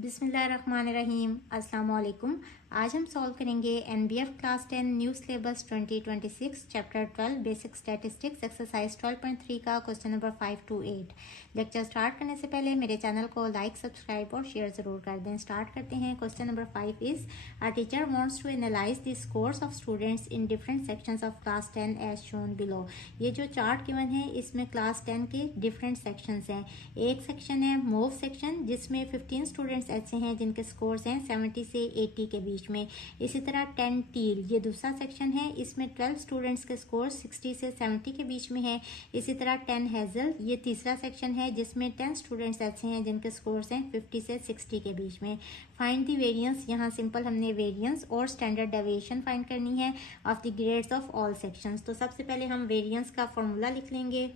बिस्मिल्लाहिर्रहमानिर्रहीम। अस्सलाम वालेकुम। आज हम सॉल्व करेंगे NBF class 10 new syllabus 2026 chapter 12 basic statistics exercise 12.3 का question number 5 to 8। Lecture start करने से पहले मेरे चैनल को लाइक, सब्सक्राइब और शेयर ज़रूर कर दें। स्टार्ट करते हैं। Question number 5 is a teacher wants to analyse the scores of students in different sections of class 10 as shown below. ये जो चार्ट गिवन है इसमें क्लास 10 के डिफरेंट सेक्शंस हैं। एक सेक्शन है मूव सेक्शन जिसमें 15 स्टूडेंट्स ऐसे हैं जिनके स्कोर्स हैं 70 से 80 के बीच में। इसी तरह 10 टील ये दूसरा सेक्शन है, इसमें 12 स्टूडेंट्स के स्कोर्स 60 से 70 के बीच में है। इसी तरह 10 हेजल ये तीसरा सेक्शन है जिसमें 10 स्टूडेंट्स ऐसे हैं जिनके स्कोर्स हैं 50 से 60 के बीच में। फाइंड द वेरिएंस, यहाँ सिंपल हमने वेरिएंस और स्टैंडर्ड डेविएशन फाइंड करनी है of the grades of all sections. तो सबसे पहले हम वेरिएंस का फॉर्मूला लिख लेंगे।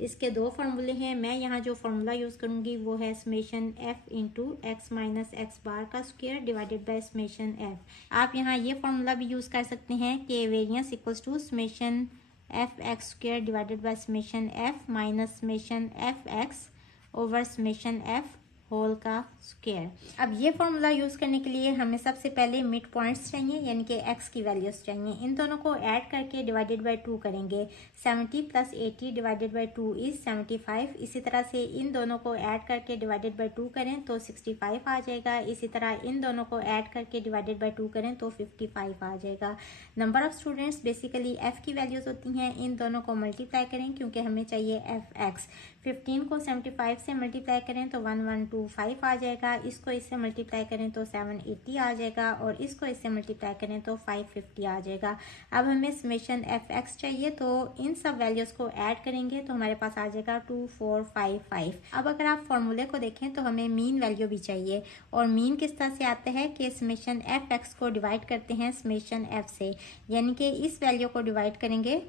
इसके दो फार्मूले हैं। मैं यहाँ जो फार्मूला यूज़ करूँगी वो है summation f into x minus x bar का square divided by summation f. आप यहाँ ये फार्मूला भी यूज़ कर सकते हैं कि variance equals to summation F x square divided by summation F minus summation F X over summation F whole का स्क्वायर। अब ये फॉर्मूला यूज करने के लिए हमें सबसे पहले मिड पॉइंट्स चाहिए, यानी कि एक्स की वैल्यूज चाहिए। इन दोनों को ऐड करके डिवाइडेड बाय 2 करेंगे। 70 प्लस 80 डिवाइडेड बाय 2 इज 75। इसी तरह से इन दोनों को ऐड करके डिवाइडेड बाय 2 करें तो 65 आ जाएगा। इसी तरह इन दोनों को ऐड करके डिवाइडेड बाय 2 करें तो 55 आ जाएगा। Number of students basically F की वैल्यूज होती हैं। इन दोनों को मल्टीप्लाई करें क्योंकि हमें चाहिए एफ एक्स। 15 को 75 से मल्टीप्लाई करें तो 1125 आ जाएगा। इसको इससे मल्टीप्लाई करें तो 780 आ जाएगा और इसको इससे मल्टीप्लाई करें तो 550 आ जाएगा। अब हमें समेशन एफ एक्स चाहिए तो इन सब वैल्यूज को ऐड करेंगे तो हमारे पास आ जाएगा 2455। अब अगर आप फॉर्मूले को देखें तो हमें मीन वैल्यू भी चाहिए और मीन किस तरह से आता है कि समेशन एफ एक्स को डिवाइड करते हैं समेशन एफ से, यानी कि इस वैल्यू को डिवाइड करेंगे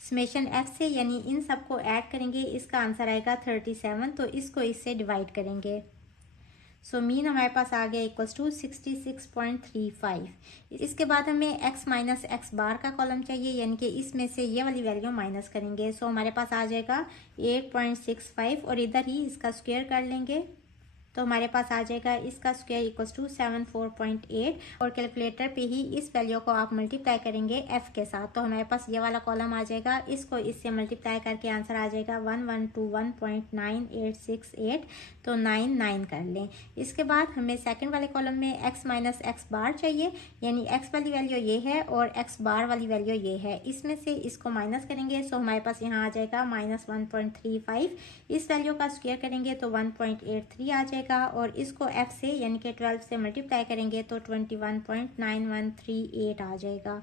समेशन एफ से, यानी इन सबको ऐड करेंगे। इसका आंसर आएगा 37, तो इसको इससे डिवाइड करेंगे। सो मीन हमारे पास आ गया इक्वल्स टू 66.35। इसके बाद हमें x माइनस एक्स बार का कॉलम चाहिए, यानी कि इसमें से ये वाली वैल्यू माइनस करेंगे। सो हमारे पास आ जाएगा 8.65 और इधर ही इसका स्क्वायर कर लेंगे तो हमारे पास आ जाएगा इसका स्क्वायर इक्वल्स टू 74.8 और कैलकुलेटर पे ही इस वैल्यू को आप मल्टीप्लाई करेंगे f के साथ तो हमारे पास ये वाला कॉलम आ जाएगा। इसको इससे मल्टीप्लाई करके आंसर आ जाएगा 1121.9868, तो 99 कर लें। इसके बाद हमें सेकंड वाले कॉलम में x माइनस एक्स बार चाहिए, यानी x वाली वैल्यू ये है और x बार वाली वैल्यू ये है। इसमें से इसको माइनस करेंगे सो हमारे पास यहाँ आ जाएगा -1.35। इस वैल्यू का स्क्वायर करेंगे तो 1.83 आ जाएगा और इसको f से यानी कि 12 से मल्टीप्लाई करेंगे तो 21.9138 आ जाएगा।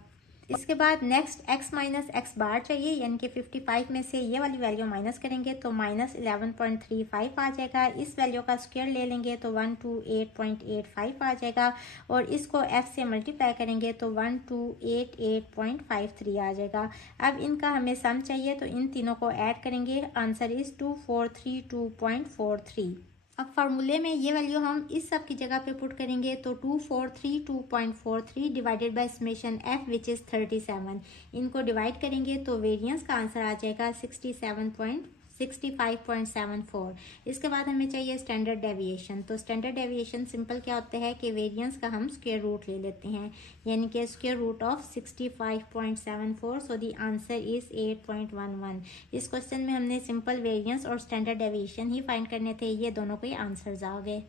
इसके बाद नेक्स्ट x माइनस एक्स बार चाहिए, यानी कि 55 में से ये वाली वैल्यू माइनस करेंगे तो -11.35 आ जाएगा। इस वैल्यू का स्क्वायर ले लेंगे तो 128.85 आ जाएगा और इसको f से मल्टीप्लाई करेंगे तो 1288.53 आ जाएगा। अब इनका हमें सम चाहिए तो इन तीनों को ऐड करेंगे। Answer is 2432.43। अब फार्मूले में ये वैल्यू हम इस सब की जगह पे पुट करेंगे तो 2432.43 divided by summation F which is 37। इनको डिवाइड करेंगे तो वेरिएंस का आंसर आ जाएगा 65.74। इसके बाद हमें चाहिए स्टैंडर्ड डेविएशन। तो स्टैंडर्ड डेविएशन सिंपल क्या होता है कि वेरिएंस का हम स्क्वायर रूट ले लेते हैं, यानी कि square root of 65.74, so the answer is 8.11। इस क्वेश्चन में हमने सिंपल वेरिएंस और स्टैंडर्ड डेविएशन ही फाइंड करने थे, ये दोनों के आंसर्स आ गए।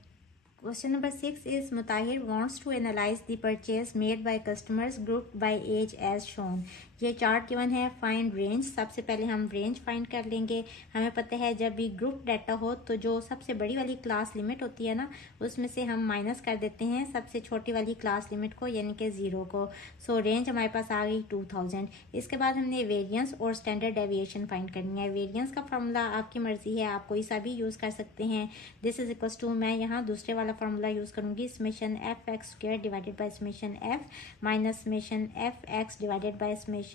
Question number 6 is Mutahir wants to analyse the purchase made by customers group by age age shown. ये चार्ट गिवन है। फाइंड रेंज, सबसे पहले हम रेंज फाइंड कर लेंगे। हमें पता है जब भी ग्रुप डाटा हो तो जो सबसे बड़ी वाली क्लास लिमिट होती है ना उसमें से हम माइनस कर देते हैं सबसे छोटी वाली क्लास लिमिट को, यानी कि 0 को। सो रेंज हमारे पास आ गई 2000। इसके बाद हमने वेरिएंस और स्टैंडर्ड डेविएशन फाइंड करनी है। वेरिएंस का फॉर्मूला आपकी मर्जी है, आप कोई सा भी यूज़ कर सकते हैं। दिस इज इक्वल्स टू, मैं यहाँ दूसरे वाला फॉर्मूला यूज़ करूँगी, summation F x square divided by summation F minus summation F x divided by summation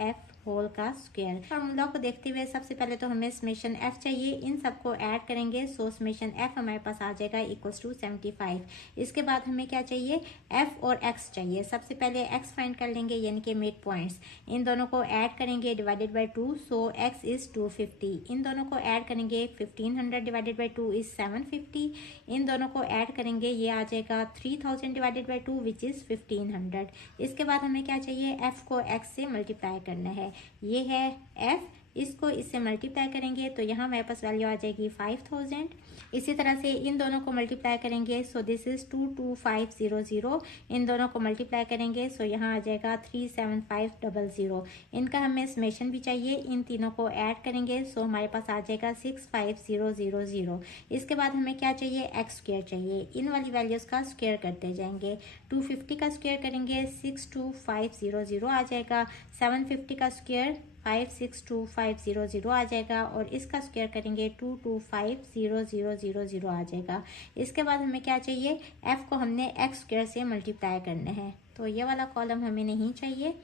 F whole का स्क्वायर। फॉर्मूला को देखते हुए सबसे पहले तो हमें समेशन एफ चाहिए, इन सबको ऐड करेंगे। सो समेशन एफ हमारे पास आ जाएगा इक्वल्स टू 75। इसके बाद हमें क्या चाहिए, एफ और एक्स चाहिए। सबसे पहले एक्स फाइंड कर लेंगे यानी कि मिड पॉइंट्स, इन दोनों को ऐड करेंगे divided by 2। So x is 250, इन दोनों को ऐड करेंगे 1500 डिवाइडेड बाय 2 इज 750, इन दोनों को ऐड करेंगे ये आ जाएगा 3000 डिवाइडेड बाय 2 विच इज 1500। इसके बाद हमें क्या चाहिए, एफ को एक्स से मल्टीप्लाई करना है, ये है एफ, इसको इससे मल्टीप्लाई करेंगे तो यहाँ हमारे पास वैल्यू आ जाएगी 5000। इसी तरह से इन दोनों को मल्टीप्लाई करेंगे, सो दिस इज 22500, इन दोनों को मल्टीप्लाई करेंगे सो यहाँ आ जाएगा 37500। इनका हमें समेशन भी चाहिए, इन तीनों को ऐड करेंगे सो हमारे पास आ जाएगा 65000। इसके बाद हमें क्या चाहिए, एक्स स्क्वायर चाहिए, इन वाली वैल्यूज का स्क्वायर करते जाएंगे। 250 का स्क्वायर करेंगे 62500 आ जाएगा, 750 का स्क्वायर 562500 आ जाएगा, और इसका स्क्वायर करेंगे 2250000 आ जाएगा। इसके बाद हमें क्या चाहिए, एफ को हमने एक्स स्क्वायर से मल्टीप्लाई करना है, तो ये वाला कॉलम हमें नहीं चाहिए,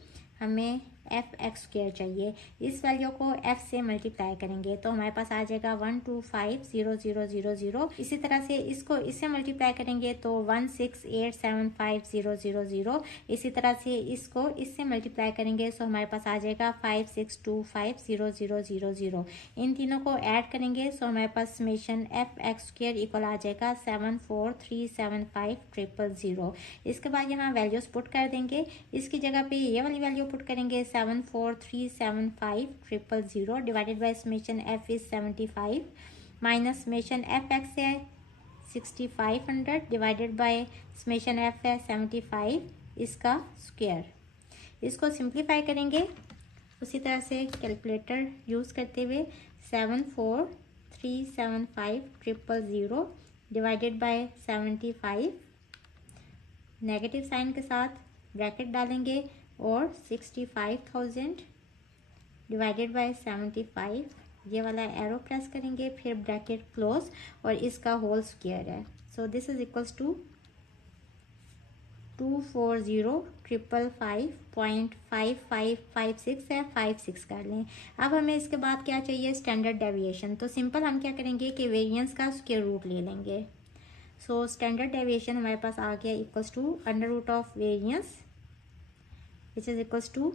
हमें एफ एक्स स्क्वायर चाहिए। इस वैल्यू को एफ से मल्टीप्लाई करेंगे तो हमारे पास आ जाएगा 1250000। इसी तरह से इसको इससे मल्टीप्लाई करेंगे तो 1687500। इसी तरह से इसको इससे मल्टीप्लाई करेंगे तो हमारे पास आ जाएगा 56250000। इन तीनों को ऐड करेंगे तो हमारे पास summation F x square equal आ जाएगा 7437500। इसके बाद यहाँ वैल्यूज पुट कर देंगे, इसकी जगह पे ये वाली वैल्यू पुट करेंगे 7437500 divided by summation F is 75 minus summation F x है 6500 डिवाइडेड बाय समेशन एफ है 75, इसका स्क्वायर। इसको सिंप्लीफाई करेंगे उसी तरह से कैलकुलेटर यूज़ करते हुए 7437500 डिवाइडेड बाय 75, नेगेटिव साइन के साथ ब्रैकेट डालेंगे और 65,000 डिवाइडेड बाय 75, ये वाला एरो प्रेस करेंगे, फिर ब्रैकेट क्लोज और इसका होल स्क्वायर है। So this is equals to 240,555.5556 है, 56 कर लें। अब हमें इसके बाद क्या चाहिए, स्टैंडर्ड डेविएशन। तो सिंपल हम क्या करेंगे कि वेरिएंस का स्क्वायर रूट ले लेंगे। सो स्टैंडर्ड डेविएशन हमारे पास आ गया equals to under root of variance which is equals to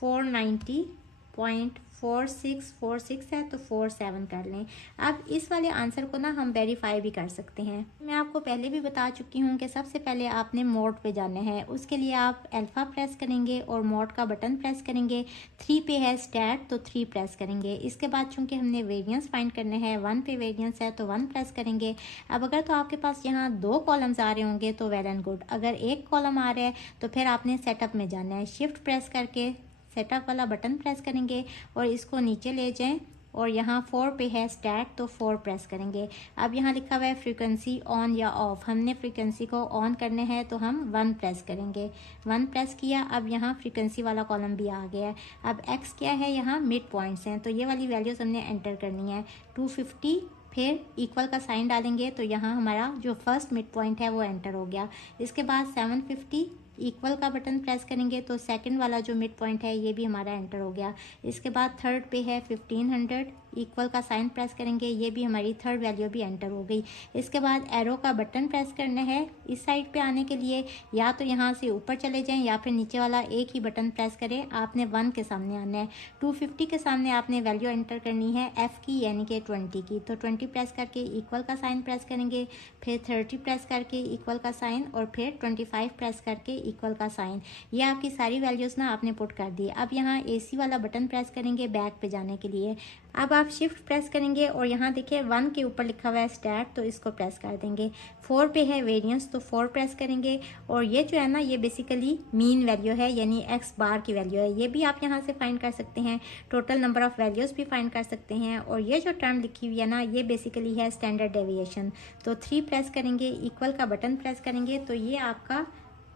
490.4646 है तो 47 कर लें। अब इस वाले आंसर को ना हम वेरीफाई भी कर सकते हैं। मैं आपको पहले भी बता चुकी हूँ कि सबसे पहले आपने मोड पे जाना है, उसके लिए आप अल्फ़ा प्रेस करेंगे और मोड का बटन प्रेस करेंगे। 3 पे है स्टैट तो 3 प्रेस करेंगे। इसके बाद चूंकि हमने वेरिएंस फाइंड करने हैं, 1 पे वेरिएंस है तो 1 प्रेस करेंगे। अब अगर तो आपके पास यहाँ 2 कॉलम्स आ रहे होंगे तो वेल एंड गुड, अगर एक कॉलम आ रहा है तो फिर आपने सेटअप में जाना है, शिफ्ट प्रेस करके सेटअप वाला बटन प्रेस करेंगे और इसको नीचे ले जाएं और यहाँ 4 पे है स्टैट तो 4 प्रेस करेंगे। अब यहाँ लिखा हुआ है फ्रीक्वेंसी ऑन या ऑफ, हमने फ्रीक्वेंसी को ऑन करने हैं तो हम 1 प्रेस करेंगे। 1 प्रेस किया, अब यहाँ फ्रीक्वेंसी वाला कॉलम भी आ गया है। अब एक्स क्या है, यहाँ मिड पॉइंट्स हैं तो ये वाली वैल्यूज हमने एंटर करनी है। 250 फिर इक्वल का साइन डालेंगे तो यहाँ हमारा जो फर्स्ट मिड पॉइंट है वो एंटर हो गया। इसके बाद 750 इक्वल का बटन प्रेस करेंगे तो सेकंड वाला जो मिड पॉइंट है ये भी हमारा एंटर हो गया। इसके बाद थर्ड पे है 1500, इक्वल का साइन प्रेस करेंगे, ये भी हमारी थर्ड वैल्यू भी एंटर हो गई। इसके बाद एरो का बटन प्रेस करना है इस साइड पे आने के लिए, या तो यहाँ से ऊपर चले जाएं या फिर नीचे वाला एक ही बटन प्रेस करें। आपने 1 के सामने आना है, 250 के सामने आपने वैल्यू एंटर करनी है एफ की यानी कि 20 की, तो 20 प्रेस करके इक्वल का साइन प्रेस करेंगे, फिर 30 प्रेस करके इक्वल का साइन और फिर 25 प्रेस करके इक्वल का साइन। ये आपकी सारी वैल्यूज़ ना आपने पुट कर दी। अब यहाँ AC वाला बटन प्रेस करेंगे बैक पे जाने के लिए। अब आप शिफ्ट प्रेस करेंगे और यहाँ देखिए 1 के ऊपर लिखा हुआ है स्टैट तो इसको प्रेस कर देंगे। 4 पे है वेरिएंस तो 4 प्रेस करेंगे और ये जो है ना ये बेसिकली मीन वैल्यू है यानी x बार की वैल्यू है, ये भी आप यहाँ से फाइंड कर सकते हैं। टोटल नंबर ऑफ वैल्यूज़ भी फाइंड कर सकते हैं और ये जो टर्म लिखी हुई है ना ये बेसिकली है स्टैंडर्ड डेविएशन। तो 3 प्रेस करेंगे, इक्वल का बटन प्रेस करेंगे तो ये आपका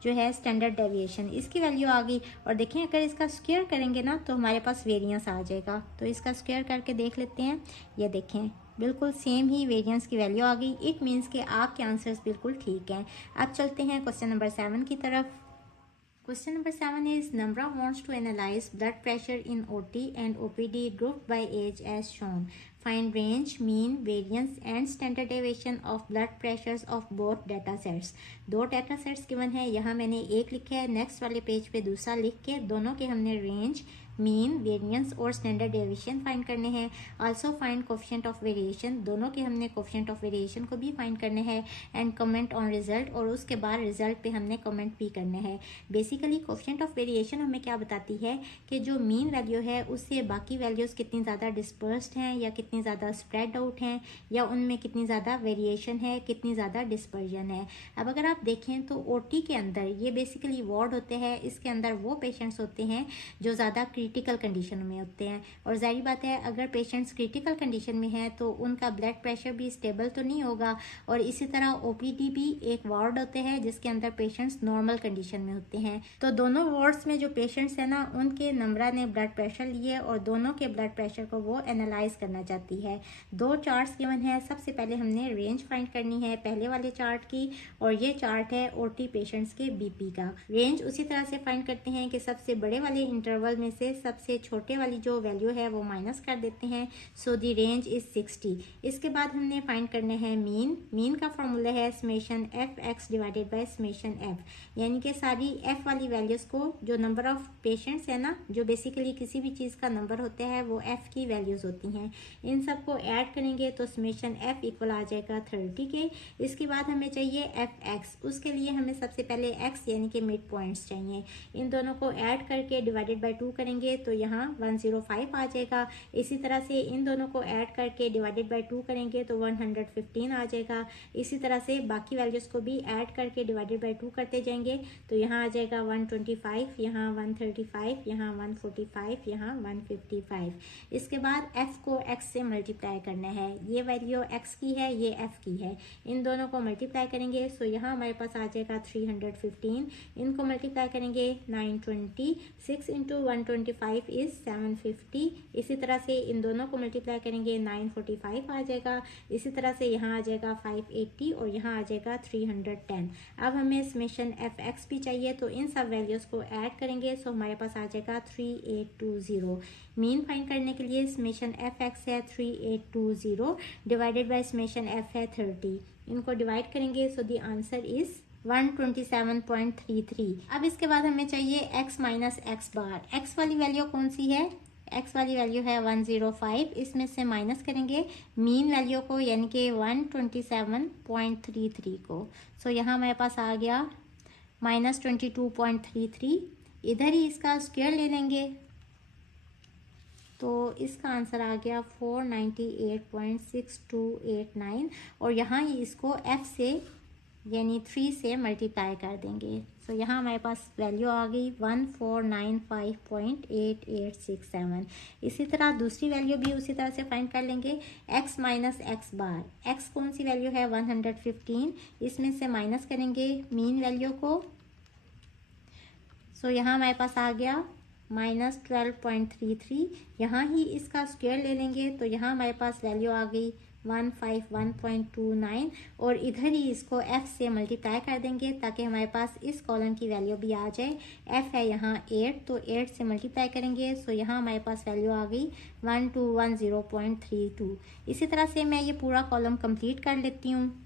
जो है स्टैंडर्ड डेविएशन, इसकी वैल्यू आ गई। और देखें अगर इसका स्क्वायर करेंगे ना तो हमारे पास वेरिएंस आ जाएगा। तो इसका स्क्वायर करके देख लेते हैं, ये देखें बिल्कुल सेम ही वेरिएंस की वैल्यू आ गई। इट मीन्स कि आपके आंसर्स बिल्कुल ठीक हैं। अब चलते हैं क्वेश्चन नंबर 7 की तरफ। Question number 7 is Namra wants to analyze blood pressure in OT and OPD grouped by age as shown. Find range, mean, variance and standard deviation of blood pressures of both data sets. दो data sets given है, यहाँ मैंने एक लिखा है, next वाले page पे दूसरा लिख के दोनों के हमने रेंज, मीन, वेरिएंस और स्टैंडर्ड डेविएशन फाइंड करने हैं. Also find coefficient of variation, दोनों के हमने कोफिशिएंट ऑफ वेरिएशन को भी फाइंड करने हैं. एंड कमेंट ऑन रिजल्ट, और उसके बाद रिजल्ट पे हमने कमेंट भी करने हैं. बेसिकली कोफिशिएंट ऑफ वेरिएशन हमें क्या बताती है कि जो मीन वैल्यू है उससे बाकी वैल्यूज़ कितनी ज़्यादा डिस्पर्स्ड हैं या कितनी ज़्यादा स्प्रेड आउट हैं या उनमें कितनी ज़्यादा वेरिएशन है, कितनी ज़्यादा डिस्पर्जन है. अब अगर आप देखें तो ओटी के अंदर ये बेसिकली वार्ड होते हैं, इसके अंदर वो पेशेंट्स होते हैं जो ज़्यादा क्रिटिकल कंडीशन में होते हैं. और जाहिर बात है अगर पेशेंट्स क्रिटिकल कंडीशन में हैं तो उनका ब्लड प्रेशर भी स्टेबल तो नहीं होगा. और इसी तरह ओपीडी भी एक वार्ड होते हैं जिसके अंदर पेशेंट्स नॉर्मल कंडीशन में होते हैं. तो दोनों वार्ड्स में जो पेशेंट्स हैं ना, उनके नम्रा ने ब्लड प्रेशर लिए और दोनों के ब्लड प्रेशर को वो एनालाइज करना चाहती है. दो चार्ट्स गिवन है. सबसे पहले हमने रेंज फाइंड करनी है पहले वाले चार्ट की, और ये चार्ट है ओटी पेशेंट्स के बीपी का. रेंज उसी तरह से फाइंड करते हैं कि सबसे बड़े वाले इंटरवल में से सबसे छोटे वाली जो वैल्यू है वो माइनस कर देते हैं. सो दी रेंज इज 60. इसके बाद हमने फाइंड करने हैं मीन. मीन का फॉर्मूला है summation F x divided by summation F, यानी कि सारी एफ वाली वैल्यूज को, जो नंबर ऑफ पेशेंट्स है ना, जो बेसिकली किसी भी चीज़ का नंबर होता है वो एफ की वैल्यूज होती हैं, इन सबको ऐड करेंगे तो समेशन एफ इक्वल आ जाएगा 30 के. इसके बाद हमें चाहिए एफ एक्स. उसके लिए हमें सबसे पहले एक्स यानी कि मिड पॉइंट्स चाहिए. इन दोनों को ऐड करके डिवाइडेड बाय 2 करेंगे तो यहाँ 105 आ जाएगा. इसी तरह से इन दोनों को ऐड करके डिवाइडेड बाय 2 करेंगे तो 115 आ जाएगा. इसी तरह से बाकी वैल्यूज़ को भी ऐड करके डिवाइडेड बाय 2 करते जाएंगे तो यहाँ आ जाएगा 125, यहाँ 135, यहाँ 145, यहाँ 155. इसके बाद f को x से मल्टीप्लाई करना है. ये वैल्यू x की है, ये f की है. इन दोनों को मल्टीप्लाई करेंगे सो यहाँ हमारे पास आ जाएगा 315. इनको मल्टीप्लाई करेंगे 920. 6 इंटू 125 इज 750. इसी तरह से इन दोनों को मल्टीप्लाई करेंगे 945 आ जाएगा. इसी तरह से यहाँ आ जाएगा 580 और यहाँ आ जाएगा 310. अब हमें समेशन एफ एक्स भी चाहिए तो इन सब वैल्यूज़ को ऐड करेंगे सो हमारे पास आ जाएगा 3820. मीन फाइंड करने के लिए समेशन एफ एक्स है 3820 डिवाइडेड बाय समेशन एफ है 30. इनको डिवाइड करेंगे सो द आंसर इज 127.33. अब इसके बाद हमें चाहिए x माइनस एक्स बार. x वाली वैल्यू कौन सी है? x वाली वैल्यू है 105. इसमें से माइनस करेंगे मीन वैल्यू को यानी कि 127.33 को. सो यहाँ हमारे पास आ गया -22.33. इधर ही इसका स्क्वायर ले लेंगे तो इसका आंसर आ गया 498.6289 और यहाँ ही इसको f से यानी 3 से मल्टीप्लाई कर देंगे. सो यहाँ हमारे पास वैल्यू आ गई 1495.8867. इसी तरह दूसरी वैल्यू भी उसी तरह से फाइंड कर लेंगे. x माइनस एक्स बार. x कौन सी वैल्यू है? 115. इसमें से माइनस करेंगे मीन वैल्यू को. सो यहाँ हमारे पास आ गया -12.33. यहाँ ही इसका स्क्वायर ले लेंगे तो यहाँ हमारे पास वैल्यू आ गई 151.29 और इधर ही इसको f से मल्टीप्लाई कर देंगे ताकि हमारे पास इस कॉलम की वैल्यू भी आ जाए. f है यहाँ 8 तो 8 से मल्टीप्लाई करेंगे सो यहाँ हमारे पास वैल्यू आ गई 1210.32. इसी तरह से मैं ये पूरा कॉलम कंप्लीट कर लेती हूँ.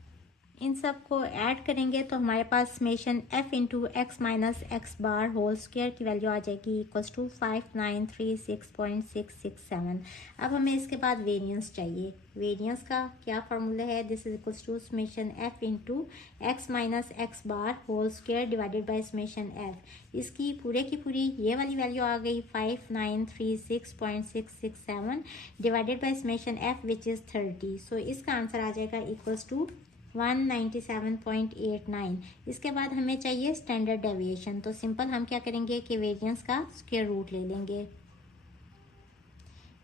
इन सब को ऐड करेंगे तो हमारे पास summation f into x minus x bar whole square की वैल्यू आ जाएगी इक्वल्स टू 5936.667. अब हमें इसके बाद वेरिएंस चाहिए. वेरिएंस का क्या फार्मूला है? This is equals to summation f into x minus x bar whole square divided by summation f. इसकी पूरे की पूरी ये वाली वैल्यू आ गई 5936.667 divided by summation f which is 30. सो इसका आंसर आ जाएगा इक्वल्स टू 197.89. इसके बाद हमें चाहिए स्टैंडर्ड डेविएशन. तो सिंपल हम क्या करेंगे कि वेरिएंस का स्क्वायर रूट ले लेंगे,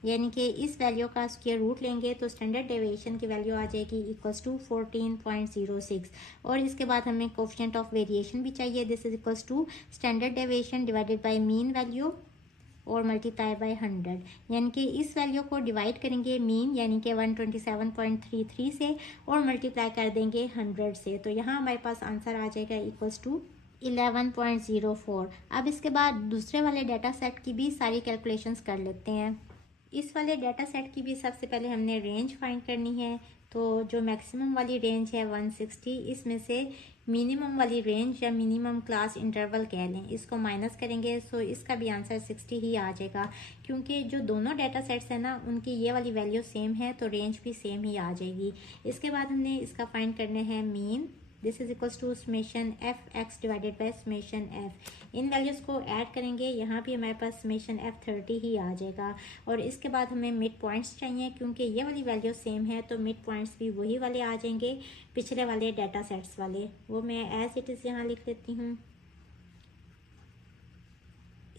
यानी कि इस वैल्यू का स्क्वायर रूट लेंगे तो स्टैंडर्ड डेविएशन की वैल्यू आ जाएगी इक्वल्स टू 14.06. और इसके बाद हमें कोफिशिएंट ऑफ वेरिएशन भी चाहिए. This is equals to standard deviation divided by mean value और मल्टीप्लाई बाय 100, यानी कि इस वैल्यू को डिवाइड करेंगे मीन यानी कि 127.33 से और मल्टीप्लाई कर देंगे 100 से. तो यहाँ हमारे पास आंसर आ जाएगा इक्वल्स टू 11.04। अब इसके बाद दूसरे वाले डाटा सेट की भी सारी कैलकुलेशंस कर लेते हैं। इस वाले डाटा सेट की भी सबसे पहले हमने रेंज फाइंड करनी है। तो जो मैक्सिमम वाली रेंज है 160, इसमें से मिनिमम वाली रेंज या मिनिमम क्लास इंटरवल कह लें, इसको माइनस करेंगे सो इसका भी आंसर 60 ही आ जाएगा। क्योंकि जो दोनों डाटा सेट्स हैं ना, उनकी ये वाली वैल्यू सेम है तो रेंज भी सेम ही आ जाएगी। इसके बाद हमने इसका फाइंड करना है mean. This is equals to summation F x divided by summation F. इन वैल्यूज़ को ऐड करेंगे, यहाँ भी हमारे पास समेशन एफ 30 ही आ जाएगा। और इसके बाद हमें मिड पॉइंट्स चाहिए, क्योंकि ये वाली वैल्यू सेम है तो मिड पॉइंट्स भी वही वाले आ जाएंगे पिछले वाले डाटा सेट्स वाले। वो मैं एज इट इज़ यहाँ लिख लेती हूँ।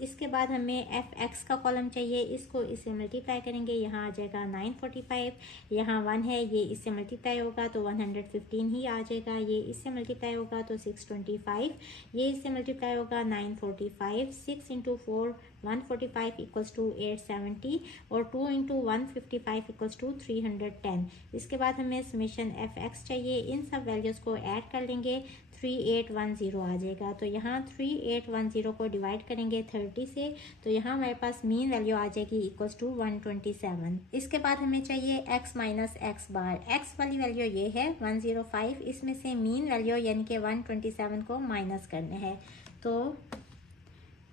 इसके बाद हमें एफ एक्स का कॉलम चाहिए, इसको इससे मल्टीप्लाई करेंगे, यहाँ आ जाएगा 945। यहाँ 1 है, ये इससे मल्टीप्लाई होगा तो 115 ही आ जाएगा। ये इससे मल्टीप्लाई होगा तो 625। ये इससे मल्टीप्लाई होगा 945। 6 इंटू 4 145 इक्वल्स टू 870 और 2 इंटू 155 इक्वल्स टू 310। इसके बाद हमें समेशन एफ एक्स चाहिए, इन सब वैल्यूज़ को ऐड कर लेंगे, 3810 आ जाएगा। तो यहाँ 3810 को डिवाइड करेंगे 30 से, तो यहाँ हमारे पास मीन वैल्यू आ जाएगी इक्वल्स टू 127। इसके बाद हमें चाहिए x माइनस एक्स बार। x वाली वैल्यू ये है 105, इसमें से मीन वैल्यू यानी कि 127 को माइनस करना है। तो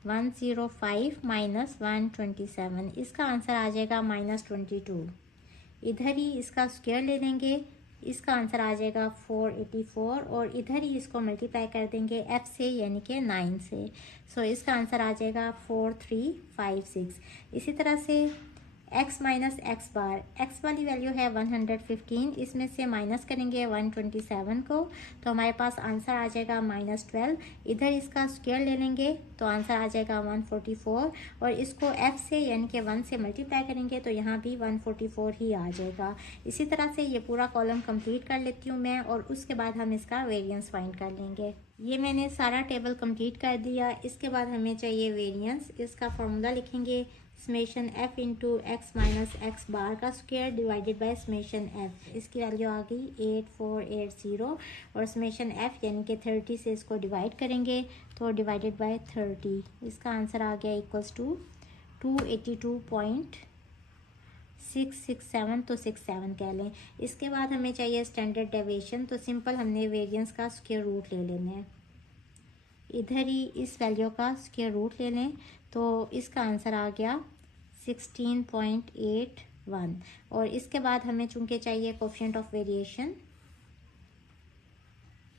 105 माइनस 127, इसका आंसर आ जाएगा -22। इधर ही इसका स्क्वायर ले लेंगे, इसका आंसर आ जाएगा 484 और इधर ही इसको मल्टीप्लाई कर देंगे f से यानी कि 9 से। सो इसका आंसर आ जाएगा 4356। इसी तरह से x माइनस एक्स बार, x वाली वैल्यू है 115, इसमें से माइनस करेंगे 127 को तो हमारे पास आंसर आ जाएगा -12। इधर इसका स्क्वायर ले लेंगे तो आंसर आ जाएगा 144 और इसको f से यानी कि 1 से मल्टीप्लाई करेंगे तो यहाँ भी 144 ही आ जाएगा। इसी तरह से ये पूरा कॉलम कंप्लीट कर लेती हूँ मैं और उसके बाद हम इसका वेरिएंस फाइंड कर लेंगे। ये मैंने सारा टेबल कंप्लीट कर दिया। इसके बाद हमें चाहिए वेरिएंस। इसका फॉर्मूला लिखेंगे, summation f into x minus x bar का square divided by summation f. इसकी वैल्यू आ गई 8480 और समेशन एफ यानी कि 30 से इसको डिवाइड करेंगे तो डिवाइडेड बाय 30, इसका आंसर आ गया इक्वल्स टू 282.667, तो 67 कह लें। इसके बाद हमें चाहिए स्टैंडर्ड डेविएशन, तो सिंपल हमने वेरिएंस का स्क्वायर रूट ले लेना है। इधर ही इस वैल्यू का स्क्वायर रूट ले लें तो इसका आंसर आ गया 16.81 और इसके बाद हमें चूंकि चाहिए कोफिशिएंट ऑफ वेरिएशन,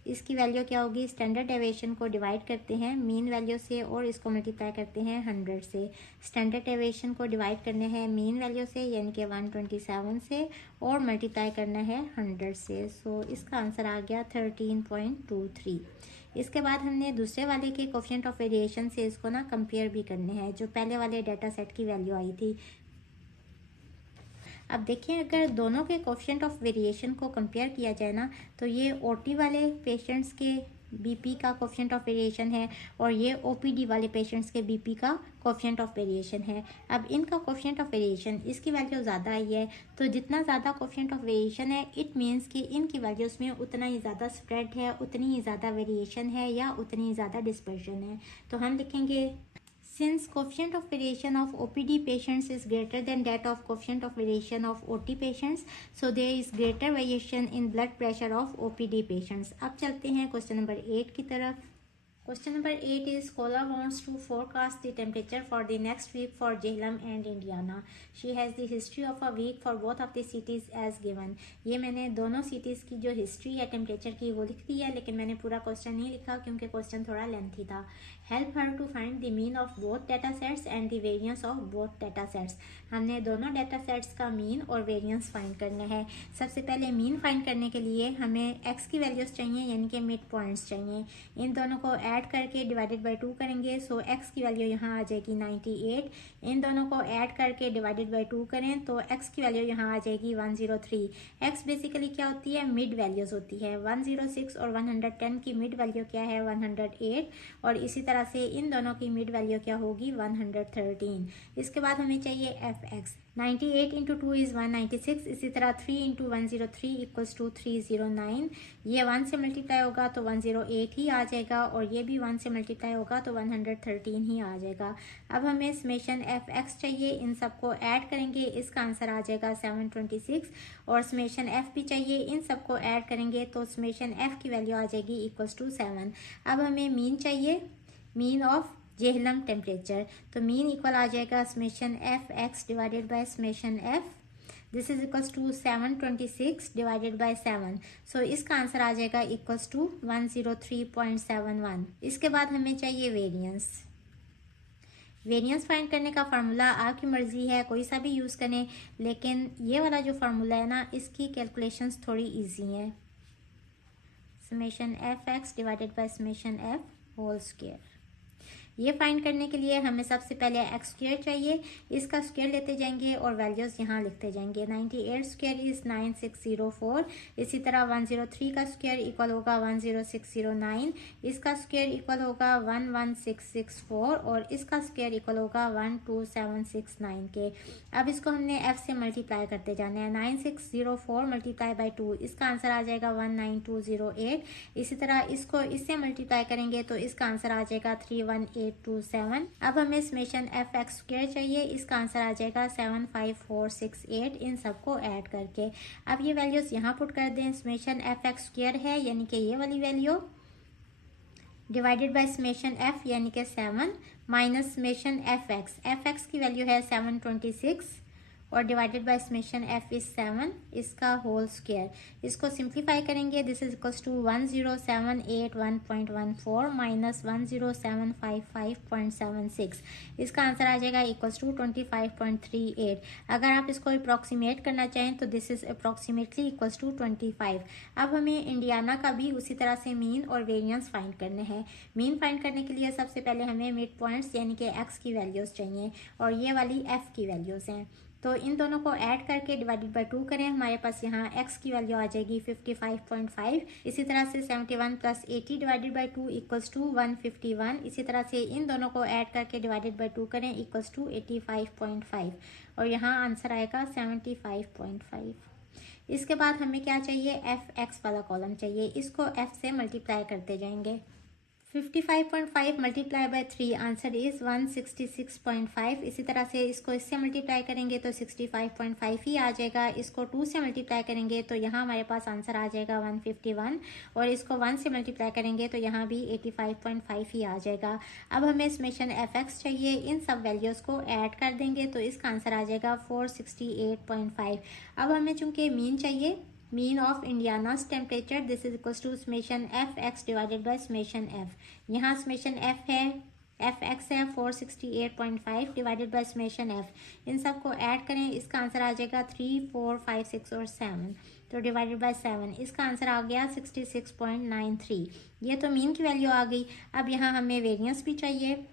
इसकी वैल्यू क्या होगी, स्टैंडर्ड डेविएशन को डिवाइड करते हैं मीन वैल्यू से और इसको मल्टीप्लाई करते हैं 100 से। स्टैंडर्ड डेविएशन को डिवाइड करने हैं मीन वैल्यू से यानी कि 127 से और मल्टीप्लाई करना है 100 से। सो इसका आंसर आ गया 13.23। इसके बाद हमने दूसरे वाले के कोफिशिएंट ऑफ वेरिएशन से इसको ना कंपेयर भी करने हैं, जो पहले वाले डाटा सेट की वैल्यू आई थी। अब देखिए, अगर दोनों के कोफिशिएंट ऑफ वेरिएशन को कंपेयर किया जाए ना, तो ये ओटी वाले पेशेंट्स के बीपी का कोफिशिएंट ऑफ वेरिएशन है और ये ओपीडी वाले पेशेंट्स के बीपी का कोफिशिएंट ऑफ वेरिएशन है। अब इनका कोफिशिएंट ऑफ वेरिएशन, इसकी वैल्यू ज़्यादा आई है, तो जितना ज़्यादा कोफिशिएंट ऑफ वेरिएशन है इट मीन्स कि इनकी वैल्यूज़ में उतना ही ज़्यादा स्प्रेड है, उतनी ही ज़्यादा वेरिएशन है या उतनी ही ज़्यादा डिस्पर्शन है। तो हम लिखेंगे, since coefficient of variation of OPD patients is greater than that of coefficient of variation of OT patients, so there is greater variation in blood pressure of OPD patients. अब चलते हैं क्वेश्चन नंबर 8 की तरफ। Question number 8 is Kola wants to forecast the temperature for the next week for Jhelum and Indiana. She has the history of a week for both of the cities as given. ये मैंने दोनों cities की जो history है temperature की वो लिख दी है, लेकिन मैंने पूरा क्वेश्चन नहीं लिखा क्योंकि क्वेश्चन थोड़ा लेंथी था। Help her to find the mean of both data sets and the variance of both data sets. हमने दोनों डाटा सेट्स का मीन और वेरियंस फाइंड करना है। सबसे पहले मीन फाइंड करने के लिए हमें एक्स की वैल्यूज़ चाहिए यानी कि मिड पॉइंट्स चाहिए। इन दोनों को ऐड करके डिवाइडेड बाय 2 करेंगे, सो एक्स की वैल्यू यहाँ आ जाएगी 98। इन दोनों को ऐड करके डिवाइडेड बाय 2 करें तो एक्स की वैल्यू यहाँ आ जाएगी 103। एक्स बेसिकली क्या होती है, मिड वैल्यूज़ होती है। 106 और 110 की मिड वैल्यू क्या है, 108 और इसी तरह से इन दोनों की मिड वैल्यू क्या होगी, 113। इसके बाद हमें चाहिए एफ एक्स। 98 into 2 is 196। इसी तरह 3 इंटू 103 इक्वल्स टू 309। ये 1 से मल्टीप्लाई होगा तो 108 ही आ जाएगा और ये भी 1 से मल्टीप्लाई होगा तो 113 ही आ जाएगा। अब हमें समेशन एफ एक्स चाहिए, इन सबको ऐड करेंगे, इसका आंसर आ जाएगा 726। और समेशन एफ भी चाहिए, इन सबको ऐड करेंगे तो समेशन एफ की वैल्यू आ जाएगी इक्वल्स टू 7। अब हमें मीन चाहिए, मीन ऑफ जेहलम टेम्परेचर, तो मीन इक्वल आ जाएगा summation F x divided by summation F. This is equals to 726 divided by 7। So इसका आंसर आ जाएगा इक्वल्स टू 103.71। इसके बाद हमें चाहिए वेरिएंस। वेरिएंस फाइंड करने का फार्मूला आपकी मर्जी है, कोई सा भी यूज़ करें, लेकिन ये वाला जो फार्मूला है ना, इसकी कैलकुलेशंस थोड़ी इजी हैं। Summation F x divided by summation F whole square. ये फाइंड करने के लिए हमें सबसे पहले एक्स स्क्वायर चाहिए, इसका स्क्वायर लेते जाएंगे और वैल्यूज़ यहाँ लिखते जाएंगे। 98 स्क्वायर इज़ 9604। इसी तरह 103 का स्क्वायर इक्वल होगा 10609, इसका स्क्वायर इक्वल होगा 11664 और इसका स्क्वायर इक्वल होगा 12769 के। अब इसको हमने एफ से मल्टीप्लाई करते जाना है। 9604 मल्टीप्लाई बाई 2, इसका आंसर आ जाएगा 19208। इसी तरह इसको इससे मल्टीप्लाई करेंगे तो इसका आंसर आ जाएगा 31827। अब हमें समेशन एफ एक्स स्क्वायर चाहिए, इसका आंसर आ जाएगा 75468 इन सबको ऐड करके। अब ये वैल्यूज यहाँ पुट कर दें। समेशन एफ एक्स स्क्वायर है यानी कि ये वाली value divided by summation F यानी कि 7 माइनस समेशन एफ एक्स की वैल्यू है 726 और divided by summation F is 7, इसका होल स्क्वायर। इसको सिंप्लीफाई करेंगे, this is equals to 10781.14 minus 10755.76। इसका आंसर आ जाएगा इक्वल्स टू 25.38। अगर आप इसको अप्रॉक्सीमेट करना चाहें तो this is approximately equals to 25। अब हमें इंडियाना का भी उसी तरह से मीन और वेरिएंस फाइंड करने हैं। मीन फाइंड करने के लिए सबसे पहले हमें मिड पॉइंट्स यानी कि एक्स की वैल्यूज़ चाहिए और ये वाली एफ की वैल्यूज़ हैं, तो इन दोनों को ऐड करके डिवाइडेड बाय 2 करें, हमारे पास यहाँ x की वैल्यू आ जाएगी 55.5। इसी तरह से 71 plus 80 divided by 2 equals to 151। इसी तरह से इन दोनों को ऐड करके डिवाइडेड बाय 2 करें इक्वल्स टू 85.5 और यहाँ आंसर आएगा 75.5। इसके बाद हमें क्या चाहिए, एफ एक्स वाला कॉलम चाहिए, इसको एफ से मल्टीप्लाई करते जाएंगे। 55.5 मल्टीप्लाई बाय 3 आंसर इज 166.5। इसी तरह से इसको इससे मल्टीप्लाई करेंगे तो 65.5 ही आ जाएगा। इसको 2 से मल्टीप्लाई करेंगे तो यहाँ हमारे पास आंसर आ जाएगा 151 और इसको 1 से मल्टीप्लाई करेंगे तो यहाँ भी 85.5 ही आ जाएगा। अब हमें समेशन एफ एक्स चाहिए, इन सब वैल्यूज़ को ऐड कर देंगे तो इसका आंसर आ जाएगा 468.5। अब हमें चूंकि मीन चाहिए, mean of Indiana's temperature, this is equals to summation F x divided by summation f. यहाँ समेशन एफ है, एफ एक्स है 468.5 डिवाइडेड बाय समेशन एफ। इन सब को ऐड करें, इसका आंसर आ जाएगा 3, 4, 5, 6 और 7, तो डिवाइडेड बाय 7 इसका आंसर आ गया 66.93। ये तो मीन की वैल्यू आ गई। अब यहाँ हमें वेरिएंस भी चाहिए,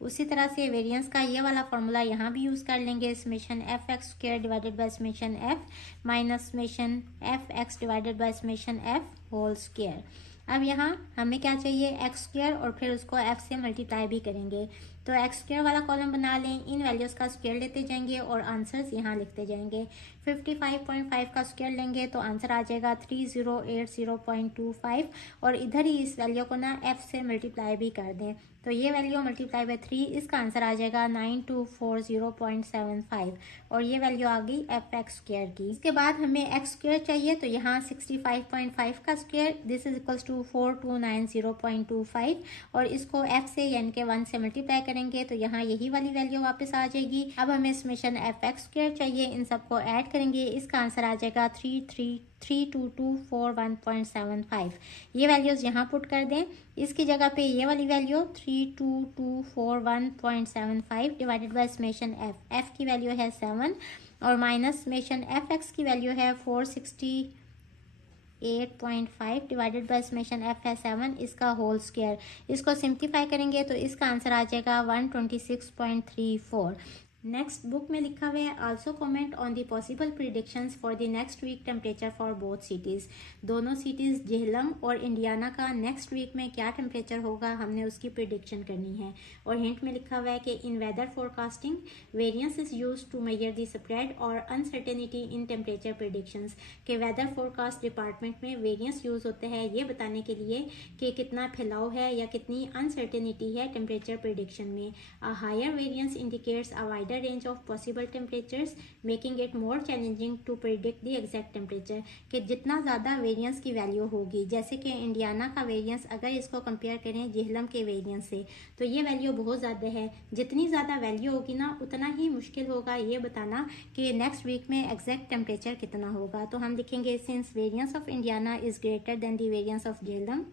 उसी तरह से वेरिएंस का ये वाला फार्मूला यहाँ भी यूज़ कर लेंगे। Summation F x square divided by summation F minus summation F x divided by summation F whole square. अब यहाँ हमें क्या चाहिए, एक्स स्क्वायर और फिर उसको एफ से मल्टीप्लाई भी करेंगे, तो एक्स स्क्वायर वाला कॉलम बना लें, इन वैल्यूज़ का स्क्वायर लेते जाएंगे और आंसर्स यहाँ लिखते जाएंगे। 55.5 का स्क्वायर लेंगे तो आंसर आ जाएगा 3080.25 और इधर ही इस वैल्यू को ना एफ से मल्टीप्लाई भी कर दें तो ये वैल्यू मल्टीप्लाई बाय 3, इसका आंसर आ जाएगा 9240.75 और ये वैल्यू आ गई एफ एक्स स्क्वायर की। इसके बाद हमें एक्स स्क्वायर चाहिए, तो यहाँ 65.5 का square, this is equals to 4290.25 और इसको एफ से यानी कि 1 से मल्टीप्लाई करेंगे तो यहाँ यही वाली वैल्यू वापस आ जाएगी। अब हमें समेशन एफ एक्स स्क्वायर चाहिए, इन सबको ऐड करेंगे, इसका आंसर आ जाएगा 32241.75। ये वैल्यूज़ यहाँ पुट कर दें, इसकी जगह पे ये वाली value 32241.75 divided by summation F की वैल्यू है 7 और माइनस समेशन एफ एक्स की वैल्यू है 468.5 डिवाइडेड बाय समेशन एफ है 7, इसका होल स्क्वायर। इसको सिंप्लीफाई करेंगे तो इसका आंसर आ जाएगा 126.34। नेक्स्ट बुक में लिखा हुआ है also comment on the possible predictions for the next week temperature for both cities. दोनों सिटीज़ झेलम और इंडियाना का नेक्स्ट वीक में क्या टेम्परेचर होगा हमने उसकी प्रिडिक्शन करनी है। और हिंट में लिखा हुआ है कि in weather forecasting variance is use to measure the spread और अनसर्टेनिटी इन टेम्परेचर प्रिडिक्शंस। के वेदर फोरकास्ट डिपार्टमेंट में वेरियंस यूज होते हैं ये बताने के लिए कि कितना फैलाव है या कितनी अनसर्टेनिटी है टेम्परेचर प्रिडिक्शन में। A higher variance indicates a wider range of possible temperatures making it more challenging to predict the exact temperature। कि जितना ज़्यादा वेरियंस की वैल्यू होगी, जैसे कि इंडियाना का वेरियंस अगर इसको कंपेयर करें जेहलम के वेरियंस से तो ये वैल्यू बहुत ज़्यादा है। जितनी ज़्यादा वैल्यू होगी ना उतना ही मुश्किल होगा ये बताना कि नेक्स्ट वीक में एग्जैक्ट टेम्परेचर कितना होगा। तो हम लिखेंगे since variance of Indiana is greater than the variance of Jhelum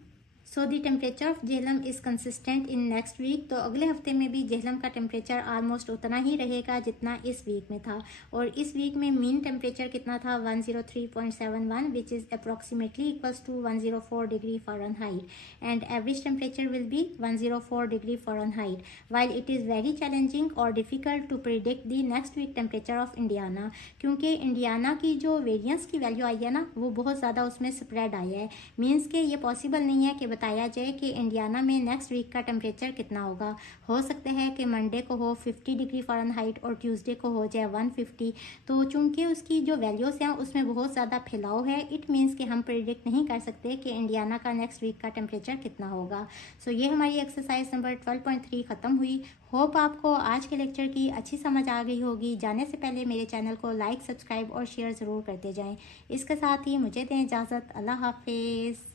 so the temperature of Jhelum is consistent in next week. तो अगले हफ्ते में भी जेहलम का टेम्परेचर ऑलमोस्ट उतना ही रहेगा जितना इस वीक में था। और इस वीक में मीन टेम्परेचर कितना था 103.71 which is approximately equals to 104 degree Fahrenheit and average temperature will be 104 degree Fahrenheit. While it is very challenging और difficult to predict the next week temperature of Indiana, क्योंकि Indiana की जो variance की value आई है ना वो बहुत ज़्यादा उसमें स्प्रेड आया है। मीन्स के ये पॉसिबल नहीं है कि बताया जाए कि इंडियाना में नेक्स्ट वीक का टेम्परेचर कितना होगा। हो सकता है कि मंडे को हो 50 डिग्री फ़ारेनहाइट और ट्यूसडे को हो जाए 150। तो चूंकि उसकी जो वैल्यूज़ हैं उसमें बहुत ज़्यादा फैलाव है, इट मीन्स कि हम प्रिडिक्ट नहीं कर सकते कि इंडियाना का नेक्स्ट वीक का टेम्परेचर कितना होगा। सो ये हमारी एक्सरसाइज नंबर 12.3 ख़त्म हुई। होप आपको आज के लेक्चर की अच्छी समझ आ गई होगी। जाने से पहले मेरे चैनल को लाइक, सब्सक्राइब और शेयर ज़रूर करते जाएं। इसके साथ ही मुझे दें इजाज़त। अल्लाह हाफिज़।